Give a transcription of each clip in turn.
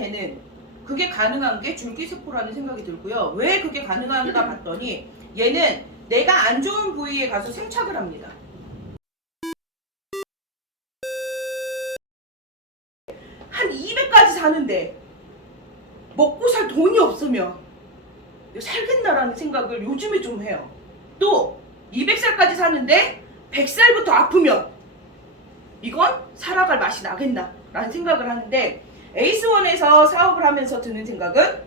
되는, 그게 가능한 게 줄기세포라는 생각이 들고요. 왜 그게 가능한가 봤더니 얘는 내가 안 좋은 부위에 가서 생착을 합니다. 한 200까지 사는데 먹고 살 돈이 없으면 살겠나라는 생각을 요즘에 좀 해요. 또 200살까지 사는데 100살부터 아프면 이건 살아갈 맛이 나겠나라는 생각을 하는데, 에이스원에서 사업을 하면서 드는 생각은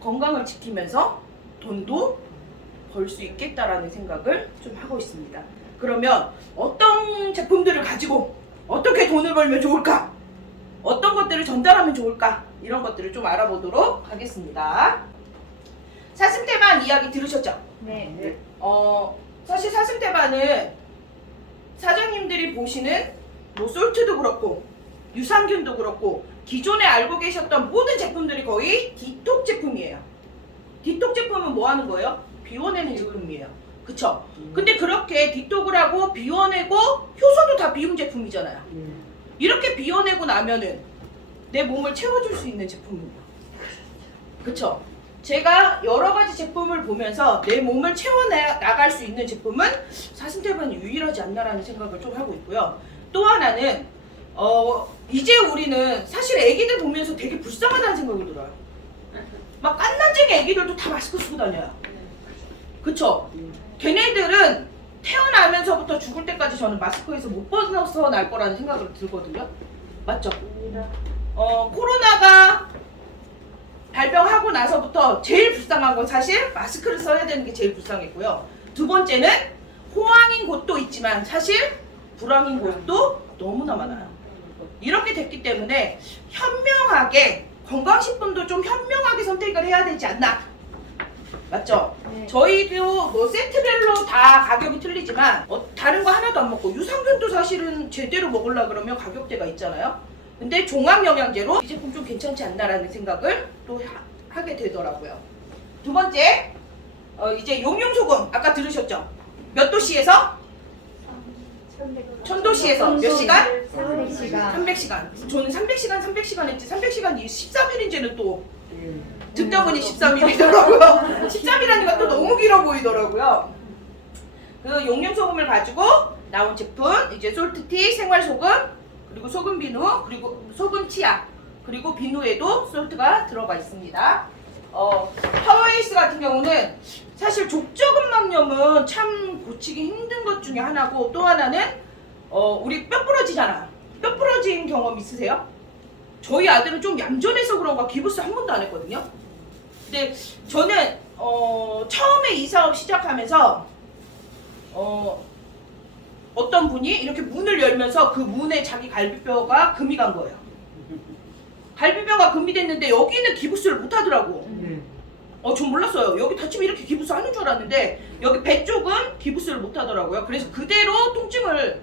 건강을 지키면서 돈도 벌 수 있겠다라는 생각을 좀 하고 있습니다. 그러면 어떤 제품들을 가지고 어떻게 돈을 벌면 좋을까? 어떤 것들을 전달하면 좋을까? 이런 것들을 좀 알아보도록 하겠습니다. 사슴태반 이야기 들으셨죠? 네. 사실 사슴태반은 사장님들이 보시는 뭐 솔트도 그렇고 유산균도 그렇고 기존에 알고 계셨던 모든 제품들이 거의 디톡 제품이에요. 디톡 제품은 뭐 하는 거예요? 비워내는 제품이에요. 그쵸? 근데 그렇게 디톡을 하고 비워내고 효소도 다 비움 제품이잖아요. 이렇게 비워내고 나면은 내 몸을 채워줄 수 있는 제품입니다. 그쵸? 제가 여러 가지 제품을 보면서 내 몸을 채워나갈 수 있는 제품은 사슴태반이 유일하지 않나라는 생각을 좀 하고 있고요. 또 하나는 이제 우리는 사실 애기들 보면서 되게 불쌍하다는 생각이 들어요. 막 깐난쟁이 애기들도 다 마스크 쓰고 다녀요. 그쵸? 걔네들은 태어나면서부터 죽을 때까지 저는 마스크에서 못 벗어서 날 거라는 생각을 들거든요. 맞죠? 코로나가 발병하고 나서부터 제일 불쌍한 건 사실 마스크를 써야 되는 게 제일 불쌍했고요. 두 번째는 호황인 곳도 있지만 사실 불황인 곳도 너무나 많아요. 이렇게 됐기 때문에 현명하게 건강식품도 좀 현명하게 선택을 해야 되지 않나. 맞죠? 네. 저희도 뭐 세트별로 다 가격이 틀리지만 다른 거 하나도 안 먹고 유산균도 사실은 제대로 먹으려고 그러면 가격대가 있잖아요. 근데 종합영양제로 이 제품 좀 괜찮지 않나라는 생각을 또 하게 되더라고요. 두 번째, 이제 용융소금 아까 들으셨죠? 몇 도씨에서? 1000도씨에서 몇 시간? 300시간. 300시간. 저는 300시간 했지. 300시간이 13일인지는 또 듣다 보니 13일이더라고요. 13일이니까 또 너무 길어 보이더라고요. 그 용융소금을 가지고 나온 제품, 이제 솔트티, 생활소금, 그리고 소금 비누, 그리고 소금 치약, 그리고 비누에도 솔트가 들어가 있습니다. 파워에이스 같은 경우는 사실 족저근막염은 참 고치기 힘든 것 중에 하나고, 또 하나는 우리 뼈 부러지잖아. 뼈 부러진 경험 있으세요? 저희 아들은 좀 얌전해서 그런가 기부스 한 번도 안 했거든요. 근데 저는 처음에 이 사업 시작하면서 어떤 분이 이렇게 문을 열면서 그 문에 자기 갈비뼈가 금이 간 거예요. 갈비뼈가 금이 됐는데 여기는 기부스를 못 하더라고. 전 몰랐어요. 여기 다치면 이렇게 기부스 하는 줄 알았는데 여기 배 쪽은 기부스를 못 하더라고요. 그래서 그대로 통증을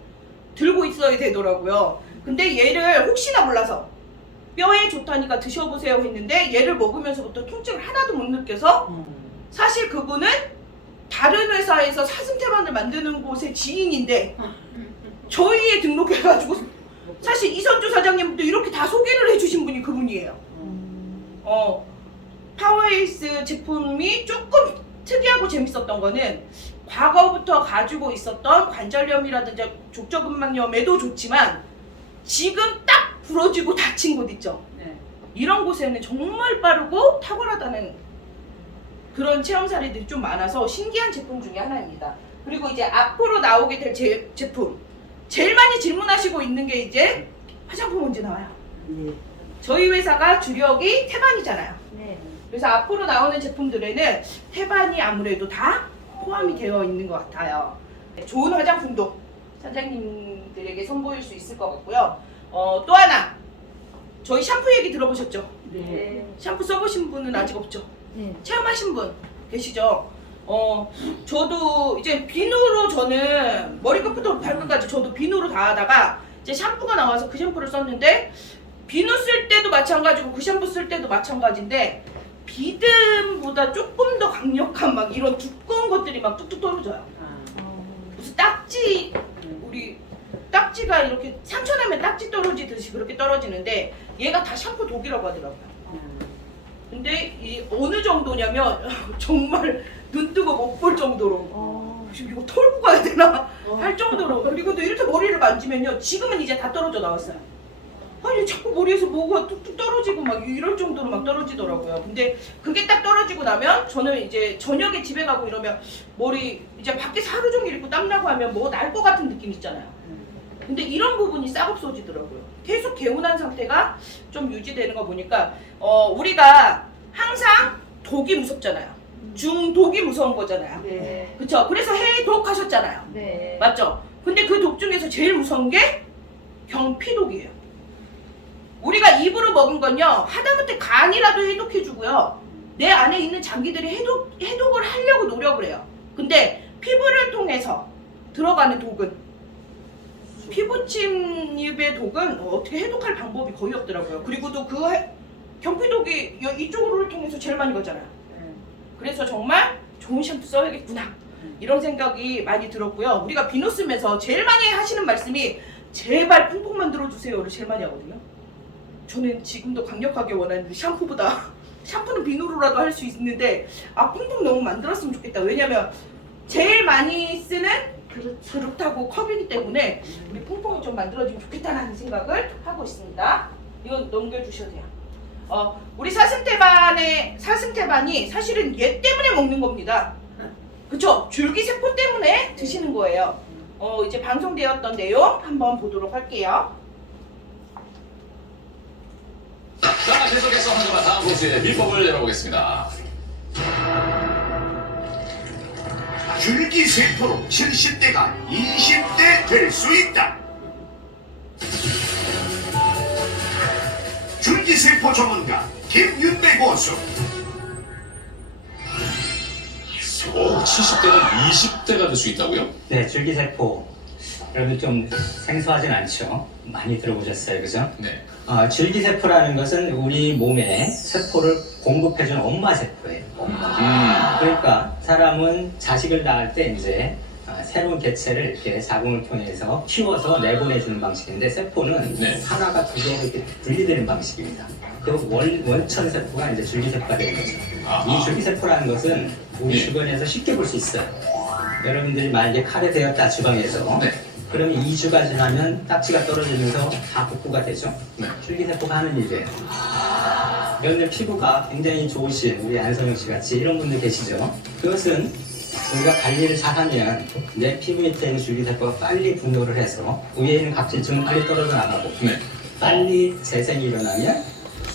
들고 있어야 되더라고요. 근데 얘를 혹시나 몰라서 뼈에 좋다니까 드셔보세요 했는데 얘를 먹으면서부터 통증을 하나도 못 느껴서, 사실 그분은 다른 회사에서 사슴태반을 만드는 곳의 지인인데 저희에 등록해가지고, 사실 이선주 사장님도 이렇게 다 소개를 해주신 분이 그분이에요. 파워에이스 제품이 조금 특이하고 재밌었던 거는 과거부터 가지고 있었던 관절염이라든지 족저근막염에도 좋지만 지금 딱 부러지고 다친 곳 있죠. 이런 곳에는 정말 빠르고 탁월하다는 그런 체험 사례들이 좀 많아서 신기한 제품 중에 하나입니다. 그리고 이제 앞으로 나오게 될 제품, 제일 많이 질문하시고 있는 게 이제 화장품 언제 나와요? 저희 회사가 주력이 태반이잖아요. 그래서 앞으로 나오는 제품들에는 태반이 아무래도 다 포함이 되어 있는 것 같아요. 좋은 화장품도 사장님들에게 선보일 수 있을 것 같고요. 또 하나, 저희 샴푸 얘기 들어보셨죠? 네. 샴푸 써보신 분은 아직 없죠? 네. 체험하신 분 계시죠? 저도 이제 비누로, 저는 머리끝부터 발끝까지 저도 비누로 다 하다가 이제 샴푸가 나와서 그 샴푸를 썼는데, 비누 쓸 때도 마찬가지고 그 샴푸 쓸 때도 마찬가지인데 비듬보다 조금 더 강력한 막 이런 두꺼운 것들이 막 뚝뚝 떨어져요. 무슨 딱지, 우리 딱지가 이렇게 상처나면 딱지 떨어지듯이 그렇게 떨어지는데 얘가 다 샴푸 독이라고 하더라고요. 근데 이 어느 정도냐면 정말 눈 뜨고 못 볼 정도로 지금 이거 털고 가야 되나 할 정도로. 그리고 또 이렇게 머리를 만지면요, 지금은 이제 다 떨어져 나왔어요. 아니 자꾸 머리에서 뭐가 뚝뚝 떨어지고 막 이럴 정도로 막 떨어지더라고요. 근데 그게 딱 떨어지고 나면 저는 이제 저녁에 집에 가고 이러면 머리 이제 밖에서 하루 종일 있고 땀나고 하면 뭐 날 것 같은 느낌 있잖아요. 근데 이런 부분이 싹 없어지더라고요. 계속 개운한 상태가 좀 유지되는 거 보니까 우리가 항상 독이 무섭잖아요. 중독이 무서운 거잖아요. 네. 그쵸? 그래서 해독 하셨잖아요. 네. 맞죠? 근데 그 독 중에서 제일 무서운 게 경피독이에요. 우리가 입으로 먹은 건요, 하다못해 간이라도 해독해주고요, 내 안에 있는 장기들이 해독을 하려고 노력을 해요. 근데 피부를 통해서 들어가는 독은, 피부 침입의 독은 어떻게 해독할 방법이 거의 없더라고요. 그리고 또 그 경피독이 이쪽으로 통해서 제일 많이 가잖아요. 그래서 정말 좋은 샴푸 써야겠구나 이런 생각이 많이 들었고요. 우리가 비누 쓰면서 제일 많이 하시는 말씀이 제발 퐁퐁 만들어주세요를 제일 많이 하거든요. 저는 지금도 강력하게 원하는데 샴푸보다 샴푸는 비누로라도 할 수 있는데 퐁퐁 너무 만들었으면 좋겠다. 왜냐면 제일 많이 쓰는 그렇다고 컵이기 때문에 우리 퐁퐁이 좀 만들어지면 좋겠다라는 생각을 하고 있습니다. 이건 넘겨주셔도 돼요. 우리 사슴태반이 사실은 얘 때문에 먹는 겁니다. 그쵸? 줄기세포 때문에 드시는 거예요. 이제 방송되었던 내용 한번 보도록 할게요. 자, 계속해서 한주간 다음 코스의 비법을 열어보겠습니다. 줄기세포로 70대가 20대 될 수 있다. 줄기세포 전문가 김윤배 고수. 70대는 20대가 될 수 있다고요? 네, 줄기세포. 여러분 좀 생소하진 않죠? 많이 들어보셨어요, 그죠? 네. 줄기세포라는 것은 우리 몸에 세포를 공급해주는 엄마 세포예요. 그러니까 사람은 자식을 낳을 때 이제 새로운 개체를 이렇게 자궁을 통해서 키워서 내보내주는 방식인데, 세포는 네. 하나가 두 개로 이렇게 분리되는 방식입니다. 그 원천 세포가 이제 줄기세포가 되는 거죠. 아하. 이 줄기세포라는 것은 우리 네. 주변에서 쉽게 볼 수 있어요. 여러분들이 만약에 칼에 대었다 주방에서, 네. 그러면 2주가 지나면 딱지가 떨어지면서 다 복구가 되죠. 네. 줄기세포가 하는 일이에요. 여러분들 피부가 굉장히 좋으신 우리 안선영 씨 같이 이런 분들 계시죠? 그것은 우리가 관리를 잘하면 내 피부 밑에 있는 줄기세포가 빨리 분노를 해서 위에 있는 각질층은 빨리 떨어져 나가고, 네. 빨리 재생이 일어나면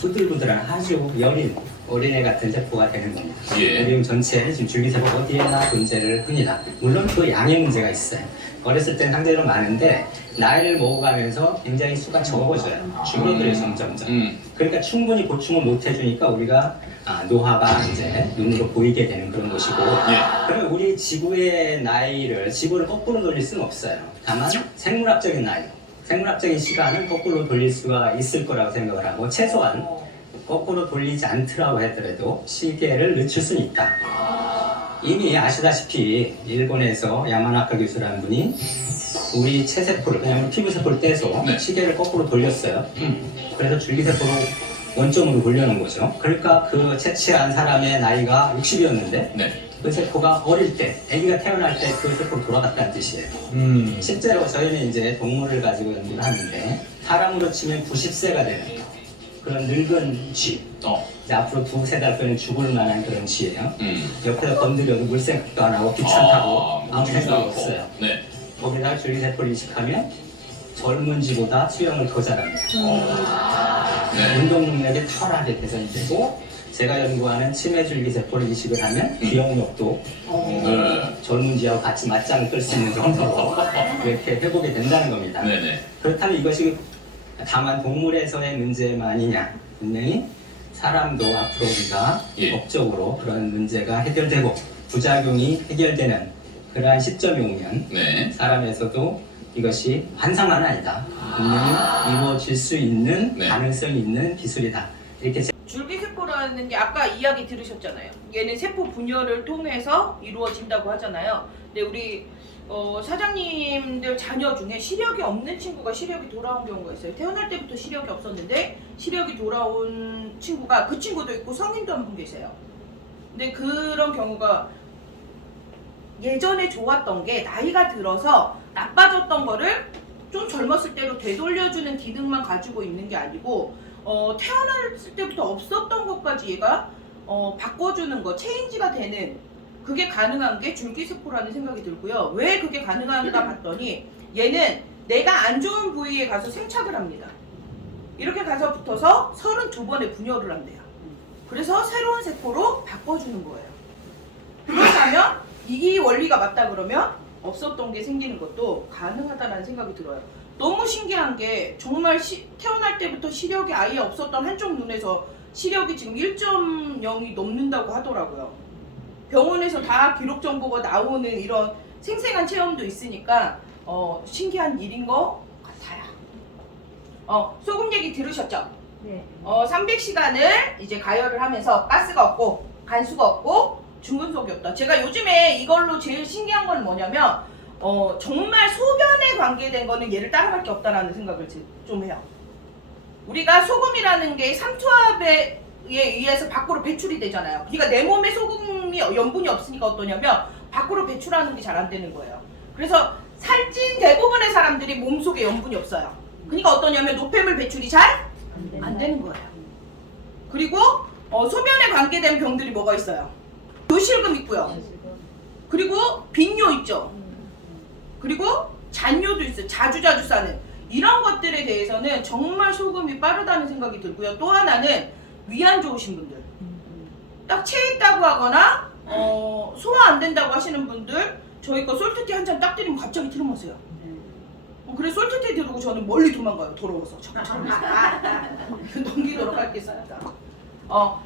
부들부들한 아주 여린 어린애 같은 세포가 되는 겁니다. 예. 우리 몸 전체에 지금 줄기세포가 어디에나 존재를 합니다. 물론 그 양의 문제가 있어요. 어렸을 땐 상대적으로 많은데 나이를 먹어가면서 굉장히 수가 적어져요. 줄어들어요, 점점점. 그러니까 충분히 보충을 못 해주니까 우리가 노화가 이제 눈으로 보이게 되는 그런 것이고, 예. 그러면 우리 지구의 지구를 거꾸로 돌릴 수는 없어요. 다만 생물학적인 나이, 생물학적인 시간은 거꾸로 돌릴 수가 있을 거라고 생각을 하고, 최소한 거꾸로 돌리지 않더라고 하더라도 시계를 늦출 수는 있다. 이미 아시다시피 일본에서 야마나카 교수라는 분이 우리 체세포를, 그냥 피부세포를 떼서 네. 시계를 거꾸로 돌렸어요. 그래서 줄기세포로 원점으로 돌려놓은 거죠. 그러니까 그 채취한 사람의 나이가 60이었는데 네. 그 세포가 어릴 때, 아기가 태어날 때 그 세포로 돌아갔다는 뜻이에요. 실제로 저희는 이제 동물을 가지고 연구를 하는데, 사람으로 치면 90세가 되는 그런 늙은 쥐, 이제 앞으로 두세 달 거는 죽을 만한 그런 쥐예요. 옆에서 건드려도 물생각도 안 하고 귀찮다고 아무 생각 없어요. 네. 거기다가 줄기세포를 이식하면 젊은 쥐보다 수명을 더 잘합니다. 네. 운동 능력이 탁월하게 개선이 되고, 제가 연구하는 치매 줄기세포를 이식을 하면 기억력도 네. 젊은 쥐하고 같이 맞짱을 끌 수 있는 정도로 이렇게 회복이 된다는 겁니다. 네네. 그렇다면 이것이 다만 동물에서의 문제만이냐? 분명히 사람도 앞으로 우리가 예. 법적으로 그런 문제가 해결되고 부작용이 해결되는 그러한 시점이 오면 네. 사람에서도 이것이 환상만 아니다. 분명히 이루어질 수 있는 네. 가능성이 있는 기술이다. 이렇게 줄기세포라는 게 아까 이야기 들으셨잖아요. 얘는 세포 분열을 통해서 이루어진다고 하잖아요. 근데 우리 사장님들 자녀 중에 시력이 없는 친구가 시력이 돌아온 경우가 있어요. 태어날 때부터 시력이 없었는데 시력이 돌아온 친구가 그 친구도 있고 성인도 한 분 계세요. 근데 그런 경우가 예전에 좋았던 게 나이가 들어서 나빠졌던 거를 좀 젊었을 때로 되돌려주는 기능만 가지고 있는 게 아니고 태어났을 때부터 없었던 것까지 얘가 바꿔주는 거, 체인지가 되는 그게 가능한 게 줄기세포라는 생각이 들고요. 왜 그게 가능한가 봤더니 얘는 내가 안 좋은 부위에 가서 생착을 합니다. 이렇게 가서 붙어서 32번의 분열을 한대요. 그래서 새로운 세포로 바꿔주는 거예요. 그렇다면 이 원리가 맞다 그러면 없었던 게 생기는 것도 가능하다는 생각이 들어요. 너무 신기한 게 정말 태어날 때부터 시력이 아예 없었던 한쪽 눈에서 시력이 지금 1.0이 넘는다고 하더라고요. 병원에서 다 기록 정보가 나오는 이런 생생한 체험도 있으니까 신기한 일인 것 같아요. 소금 얘기 들으셨죠? 네. 300시간을 이제 가열을 하면서 가스가 없고 간수가 없고 중금속이 없다. 제가 요즘에 이걸로 제일 신기한 건 뭐냐면 정말 소변에 관계된 거는 얘를 따라갈 게 없다라는 생각을 좀 해요. 우리가 소금이라는 게 삼투압에 의해서 밖으로 배출이 되잖아요. 그러니까 내 몸에 소금이 염분이 없으니까 어떠냐면 밖으로 배출하는 게 잘 안 되는 거예요. 그래서 살찐 대부분의 사람들이 몸속에 염분이 없어요. 그러니까 어떠냐면 노폐물 배출이 잘 안 되는 거예요. 그리고 소변에 관계된 병들이 뭐가 있어요? 요실금 있고요. 그리고 빈뇨 있죠. 그리고 잔뇨도 있어요. 자주 싸는 이런 것들에 대해서는 정말 소금이 빠르다는 생각이 들고요. 또 하나는 위 안 좋으신 분들, 딱 체했다고 하거나 소화 안 된다고 하시는 분들 저희 거 솔트티 한 잔 딱 드리면 갑자기 트름하세요. 그래 솔트티 들고 저는 멀리 도망가요. 더러워서. 넘기도록 하겠습니다.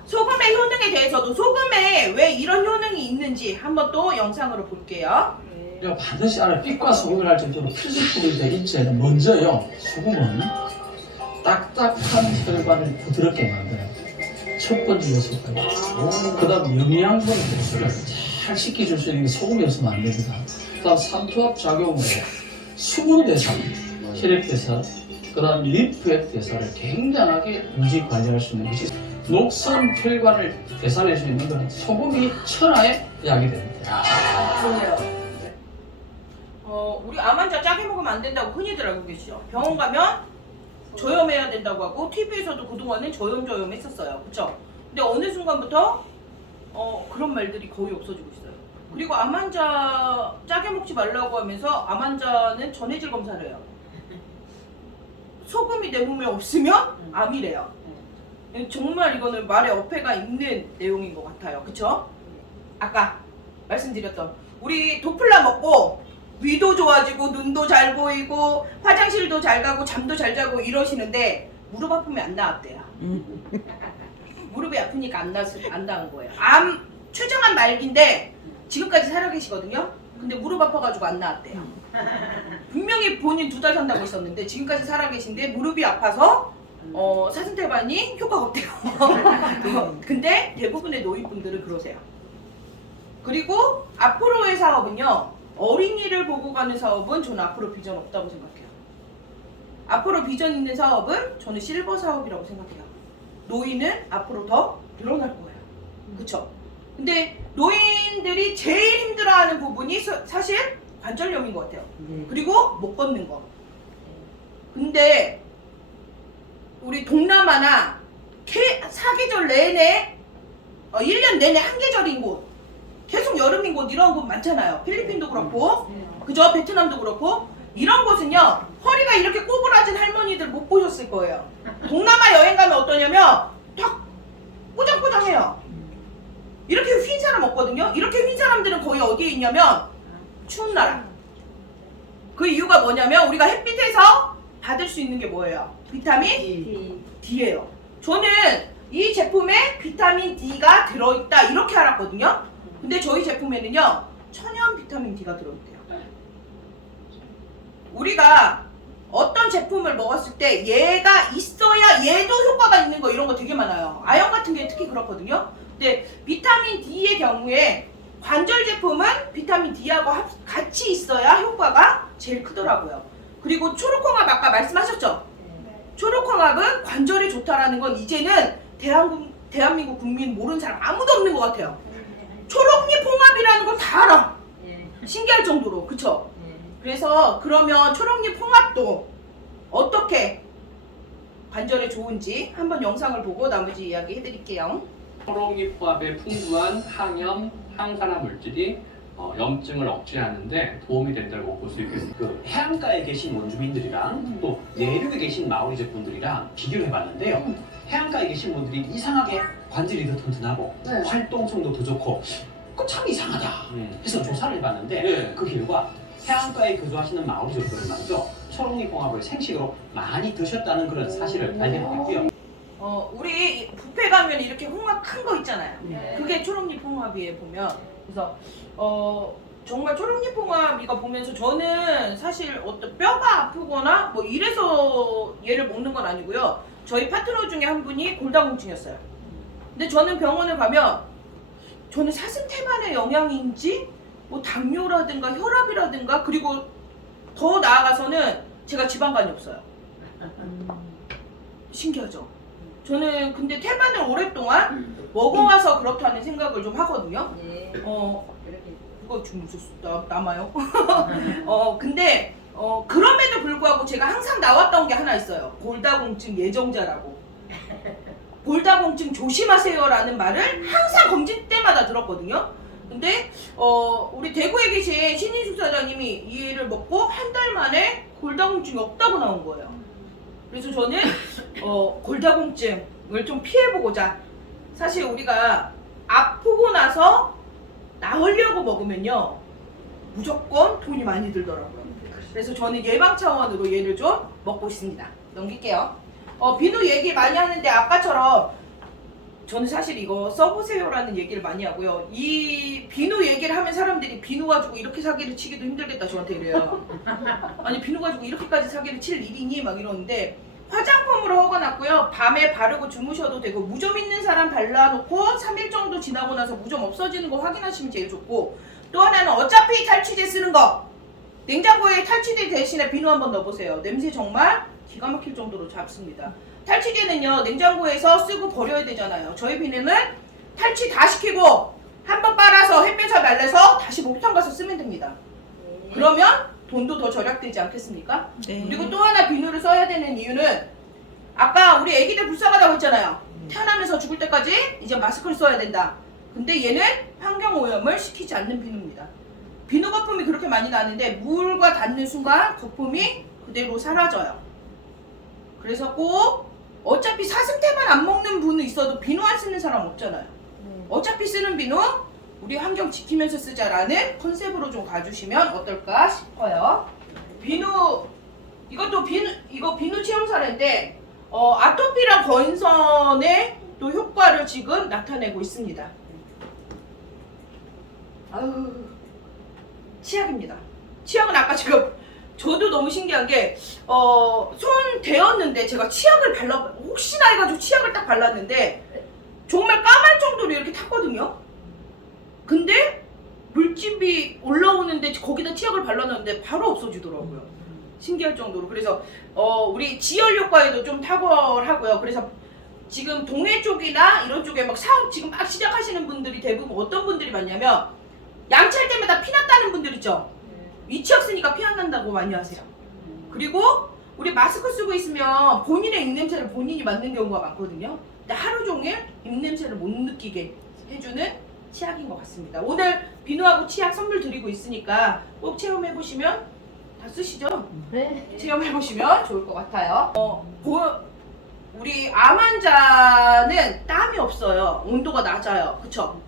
소금의 효능에 대해서도 소금에 왜 이런 효능이 있는지 한번 또 영상으로 볼게요. 우리가 반드시 알아 빛과 소금을 할 정도로 필수품이 되기 전에 먼저요 소금은 딱딱한 혈관을 부드럽게 만들어요. 첫 번째 요소고요. 그 다음 영양분 대사를 잘 시켜줄 수 있는 게 소금이 없으면 안 됩니다. 그 다음 삼투압 작용으로 수분 대사, 혈액 대사, 그 다음 림프액 대사를 굉장하게 유지 관리할 수 있는 것이 녹선 혈관을 대사할 수 있는 건 소금이 천하의 약이 됩니다. 좋네요. 네. 우리 암 환자 짜게 먹으면 안 된다고 흔히들 알고 계시죠? 병원 가면 저염해야 된다고 하고 TV에서도 그동안은 저염 했었어요. 그쵸? 근데 어느 순간부터 그런 말들이 거의 없어지고 있어요. 그리고 암 환자 짜게 먹지 말라고 하면서 암 환자는 전해질 검사를 해요. 소금이 내 몸에 없으면 암이래요. 정말 이거는 말에 어폐가 있는 내용인 것 같아요. 그쵸? 아까 말씀드렸던 우리 도플라 먹고 위도 좋아지고 눈도 잘 보이고 화장실도 잘 가고 잠도 잘 자고 이러시는데 무릎 아프면 안 나왔대요. 무릎이 아프니까 안 나은 거예요. 암 최정암 말기인데 지금까지 살아계시거든요. 근데 무릎 아파가지고 안 나왔대요. 분명히 본인 2달 산다고 했었는데 지금까지 살아계신데 무릎이 아파서 사슴태반이 효과가 없대요. 근데 대부분의 노인분들은 그러세요. 그리고 앞으로의 사업은요, 어린이를 보고 가는 사업은 저는 앞으로 비전 없다고 생각해요. 앞으로 비전 있는 사업은 저는 실버 사업이라고 생각해요. 노인은 앞으로 더 늘어날 거예요. 그쵸? 근데 노인들이 제일 힘들어하는 부분이 사실 관절염인 것 같아요. 그리고 못 걷는 거. 근데 우리 동남아나 사계절 내내 1년 내내 한 계절인 곳, 계속 여름인 곳 이런 곳 많잖아요. 필리핀도 그렇고 그죠? 베트남도 그렇고 이런 곳은요 허리가 이렇게 꼬부라진 할머니들 못 보셨을 거예요. 동남아 여행 가면 어떠냐면 딱 꼬장꼬장해요. 이렇게 휜 사람 없거든요. 이렇게 휜 사람들은 거의 어디에 있냐면 추운 나라. 그 이유가 뭐냐면 우리가 햇빛에서 받을 수 있는 게 뭐예요? 비타민 D예요. 저는 이 제품에 비타민 D가 들어있다 이렇게 알았거든요. 근데 저희 제품에는요 천연 비타민 D가 들어있대요. 우리가 어떤 제품을 먹었을 때 얘가 있어야 얘도 효과가 있는 거 이런 거 되게 많아요. 아연 같은 게 특히 그렇거든요. 근데 비타민 D의 경우에 관절 제품은 비타민 D하고 같이 있어야 효과가 제일 크더라고요. 그리고 초록홍합 아까 말씀하셨죠? 초록홍합은 관절에 좋다라는 건 이제는 대한민국 국민 모르는 사람 아무도 없는 것 같아요. 초록잎 홍합이라는 걸 다 알아. 신기할 정도로, 그쵸? 그래서 그러면 초록잎 홍합도 어떻게 관절에 좋은지 한번 영상을 보고 나머지 이야기 해드릴게요. 초록잎 화합의 풍부한 항염, 항산화 물질이 염증을 억제하는데 도움이 된다고 볼 수 있겠습니다. 그 해안가에 계신 원주민들이랑 또 내륙에 계신 마을 이제분들이랑 비교를 해봤는데요. 해안가에 계신 분들이 이상하게 관절이 더 튼튼하고 활동성도 더 좋고 그거 참 이상하다 해서 조사를 해봤는데 네. 그 결과 해안가에 거주하시는 마을 이제분들 말이죠. 초록잎 홍합을 생식으로 많이 드셨다는 그런 사실을 발견했고요. 우리 뷔페 가면 이렇게 홍합 큰 거 있잖아요. 그게 초록잎 홍합이에요, 보면. 그래서 정말 초록잎 홍합 이거 보면서 저는 사실 어떤 뼈가 아프거나 뭐 이래서 얘를 먹는 건 아니고요. 저희 파트너 중에 한 분이 골다공증이었어요. 근데 저는 병원을 가면 저는 사슴태만의 영향인지 뭐 당뇨라든가 혈압이라든가 그리고 더 나아가서는 제가 지방간이 없어요. 신기하죠? 저는 근데 태만을 오랫동안 먹어와서 그렇다는 생각을 좀 하거든요. 그거 좀 남아요. 근데 그럼에도 불구하고 제가 항상 나왔던 게 하나 있어요. 골다공증 예정자라고. 골다공증 조심하세요라는 말을 항상 검진 때마다 들었거든요. 근데 우리 대구에 계신 신인수 사장님이 이 애를 먹고 한 달 만에 골다공증이 없다고 나온 거예요. 그래서 저는 골다공증을 좀 피해보고자, 사실 우리가 아프고 나서 나으려고 먹으면요 무조건 돈이 많이 들더라고요. 그래서 저는 예방 차원으로 얘를 좀 먹고 있습니다. 넘길게요. 비누 얘기 많이 하는데 아까처럼 저는 사실 이거 써보세요라는 얘기를 많이 하고요. 이 비누 얘기를 하면 사람들이 비누 가지고 이렇게 사기를 치기도 힘들겠다 저한테 이래요. 아니 비누 가지고 이렇게까지 사기를 칠 일이니 막 이러는데, 화장품으로 허가났고요. 밤에 바르고 주무셔도 되고 무좀 있는 사람 발라놓고 3일 정도 지나고 나서 무좀 없어지는 거 확인하시면 제일 좋고, 또 하나는 어차피 탈취제 쓰는 거, 냉장고에 탈취제 대신에 비누 한번 넣어보세요. 냄새 정말 기가 막힐 정도로 잡습니다. 탈취제는요 냉장고에서 쓰고 버려야 되잖아요. 저희 비누는 탈취 다 시키고 한번 빨아서 햇볕에 말려서 다시 목욕탕 가서 쓰면 됩니다. 그러면 돈도 더 절약되지 않겠습니까? 네. 그리고 또 하나 비누를 써야 되는 이유는, 아까 우리 애기들 불쌍하다고 했잖아요. 태어나면서 죽을 때까지 이제 마스크를 써야 된다. 근데 얘는 환경오염을 시키지 않는 비누입니다. 비누 거품이 그렇게 많이 나는데 물과 닿는 순간 거품이 그대로 사라져요. 그래서 꼭 어차피 사슴태만 안 먹는 분은 있어도 비누 안 쓰는 사람 없잖아요. 어차피 쓰는 비누 우리 환경 지키면서 쓰자라는 컨셉으로 좀 가주시면 어떨까 싶어요. 비누, 이것도 비누 체험 사례인데 아토피랑 건선의 또 효과를 지금 나타내고 있습니다. 아유, 치약입니다. 치약은 아까 지금 저도 너무 신기한 게 손 대었는데 제가 치약을 혹시나 해가지고 치약을 딱 발랐는데 정말 까말 정도로 이렇게 탔거든요. 근데 물집이 올라오는데 거기다 치약을 발라놨는데 바로 없어지더라고요. 신기할 정도로. 그래서 우리 지열 효과에도 좀 탁월하고요. 그래서 지금 동해 쪽이나 이런 쪽에 막 사업 지금 막 시작하시는 분들이 대부분 어떤 분들이 많냐면, 양치할 때마다 피 났다는 분들 있죠. 이 치약 쓰니까 피 안 난다고 많이 하세요. 그리고 우리 마스크 쓰고 있으면 본인의 입냄새를 본인이 맡는 경우가 많거든요. 근데 하루 종일 입냄새를 못 느끼게 해주는 치약인 것 같습니다. 오늘 비누하고 치약 선물 드리고 있으니까 꼭 체험해보시면, 다 쓰시죠? 네. 체험해보시면 좋을 것 같아요. 우리 암 환자는 땀이 없어요. 온도가 낮아요. 그쵸?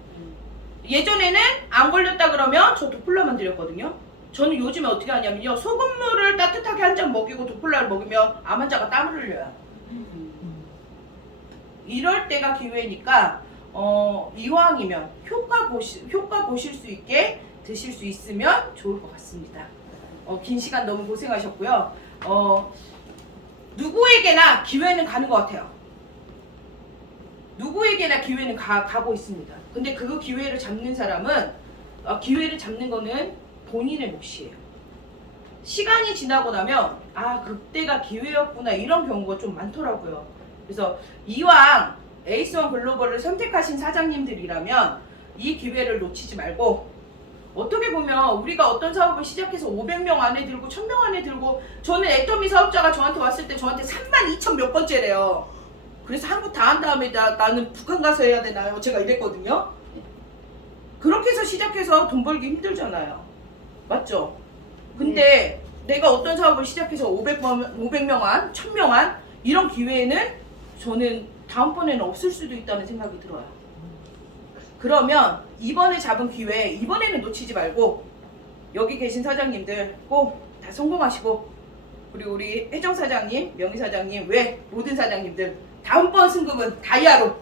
예전에는 안 걸렸다 그러면 저 도플라만 드렸거든요. 저는 요즘에 어떻게 하냐면요, 소금물을 따뜻하게 한 잔 먹이고 도플라를 먹이면 암 환자가 땀을 흘려요. 이럴 때가 기회니까 이왕이면 효과 보실 수 있게 드실 수 있으면 좋을 것 같습니다. 긴 시간 너무 고생하셨고요. 누구에게나 기회는 가는 것 같아요. 누구에게나 기회는 가고 있습니다. 근데 그 기회를 잡는 사람은 기회를 잡는 거는 본인의 몫이에요. 시간이 지나고 나면 아 그때가 기회였구나 이런 경우가 좀 많더라고요. 그래서 이왕 에이스원 글로벌을 선택하신 사장님들이라면 이 기회를 놓치지 말고, 어떻게 보면 우리가 어떤 사업을 시작해서 500명 안에 들고 1000명 안에 들고, 저는 애터미 사업자가 저한테 왔을 때 저한테 32,000 몇 번째래요. 그래서 한국 다 한 다음에 나는 북한 가서 해야 되나요? 제가 이랬거든요. 그렇게 해서 시작해서 돈 벌기 힘들잖아요. 맞죠? 근데 내가 어떤 사업을 시작해서 500명 안, 1000명 안 이런 기회는 저는 다음번에는 없을 수도 있다는 생각이 들어요. 그러면 이번에 잡은 기회 이번에는 놓치지 말고 여기 계신 사장님들 꼭 다 성공하시고, 그리고 우리 혜정 사장님, 명희 사장님 외 모든 사장님들 다음번 승급은 다이아로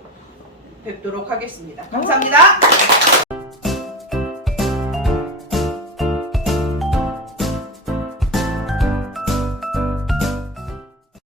뵙도록 하겠습니다. 감사합니다.